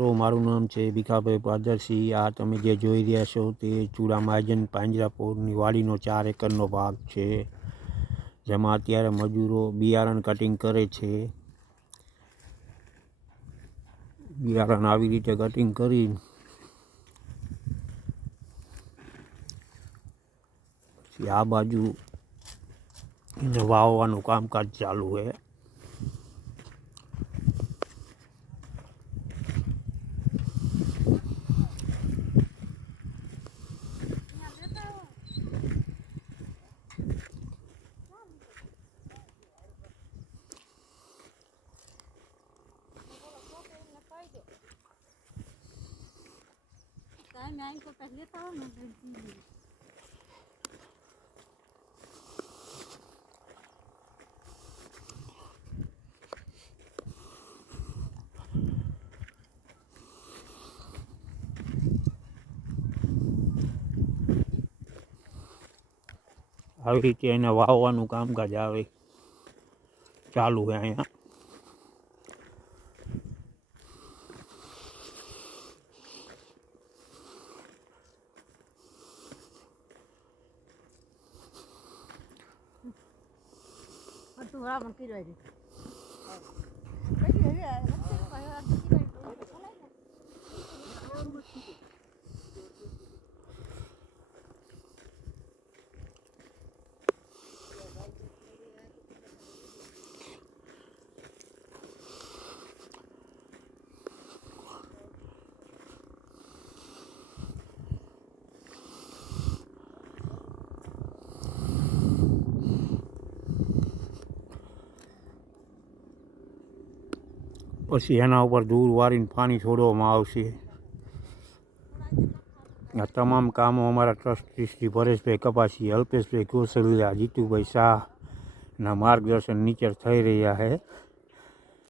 મારું નામ છે ભીખાભાઈ પાદરસિંહ। આ તમે જે જોઈ રહ્યા છો તે ચૂડા મહાજન પાંજરાપોળની વાડીનો 4 એકરનો ભાગ છે, જેમાં અત્યારે મજૂરો બિયારણ કટિંગ કરે છે। બિયારણ આવી રીતે કટિંગ કરી પછી આ બાજુ એને વાવવાનું કામકાજ ચાલુ છે। આવી રીતે એને વાવવાનું કામકાજ આવે ચાલુ છે અહીંયા। પછી એના ઉપર ધૂળ વારીને પાણી છોડવામાં આવશે। આ તમામ કામો અમારા ટ્રસ્ટી શ્રી પરેશભાઈ કપાસી, અલ્પેશભાઈ કૌશલ્યા, જીતુભાઈ શાહના માર્ગદર્શન નીચે થઈ રહ્યા છે।